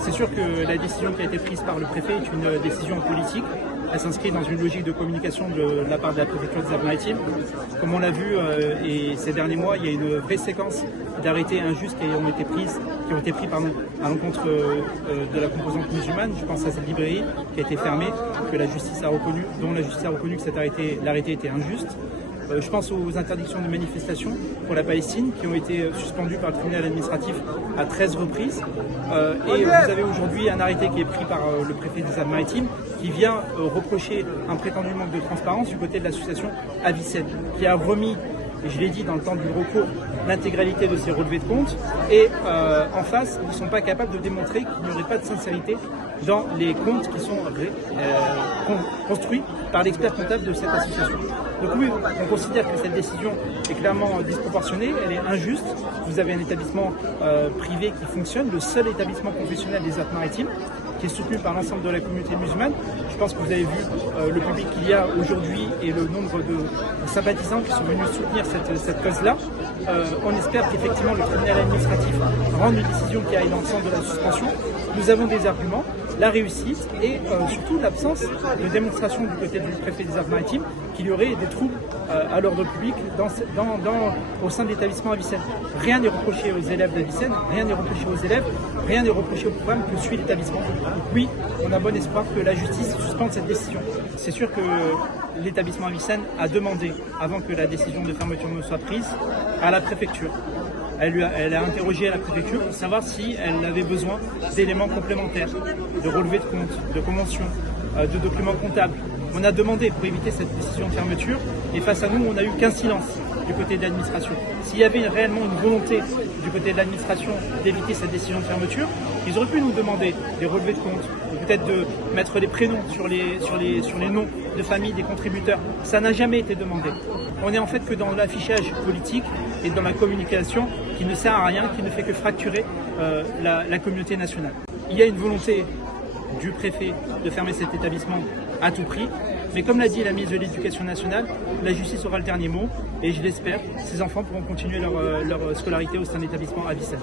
C'est sûr que la décision qui a été prise par le préfet est une décision politique. Elle s'inscrit dans une logique de communication de la part de la préfecture des Alpes-Maritimes. Comme on l'a vu et ces derniers mois, il y a une vraie séquence d'arrêtés injustes qui ont été pris à l'encontre de la composante musulmane. Je pense à cette librairie qui a été fermée, dont la justice a reconnu que l'arrêté était injuste. Je pense aux interdictions de manifestation pour la Palestine qui ont été suspendues par le tribunal administratif à 13 reprises. Et vous avez aujourd'hui un arrêté qui est pris par le préfet des Alpes-Maritimes qui vient reprocher un prétendu manque de transparence du côté de l'association Avicenne, qui a remis, et je l'ai dit dans le temps du recours, l'intégralité de ces relevés de compte. Et en face, ils ne sont pas capables de démontrer qu'il n'y aurait pas de sincérité dans les comptes qui sont construits par l'expert comptable de cette association. Donc oui, on considère que cette décision est clairement disproportionnée, elle est injuste. Vous avez un établissement privé qui fonctionne, le seul établissement confessionnel des Alpes-Maritimes, qui est soutenu par l'ensemble de la communauté musulmane. Je pense que vous avez vu le public qu'il y a aujourd'hui et le nombre de sympathisants qui sont venus soutenir cette cause-là. On espère qu'effectivement le tribunal administratif rende une décision qui aille dans le sens de la suspension. Nous avons des arguments, la réussite et surtout l'absence de démonstration du côté du préfet des Alpes-Maritimes qu'il y aurait des troubles à l'ordre public au sein de l'établissement Avicenne. Rien n'est reproché aux élèves d'Avicenne, rien n'est reproché aux élèves, rien n'est reproché au programme que suit l'établissement. Donc oui, on a bon espoir que la justice suspende cette décision. C'est sûr que l'établissement Avicenne a demandé, avant que la décision de fermeture ne soit prise, à la préfecture. Elle a interrogé la préfecture pour savoir si elle avait besoin d'éléments complémentaires, de relevés de comptes, de conventions, de documents comptables. On a demandé pour éviter cette décision de fermeture et face à nous, on n'a eu qu'un silence du côté de l'administration. S'il y avait réellement une volonté du côté de l'administration d'éviter cette décision de fermeture, ils auraient pu nous demander des relevés de comptes, peut-être de mettre les prénoms sur les noms de famille des contributeurs. Ça n'a jamais été demandé. On est en fait que dans l'affichage politique et dans la communication qui ne sert à rien, qui ne fait que fracturer la communauté nationale. Il y a une volonté du préfet de fermer cet établissement à tout prix, mais comme l'a dit la ministre de l'Éducation nationale, la justice aura le dernier mot et je l'espère, ces enfants pourront continuer leur scolarité au sein de l'établissement Avicenne.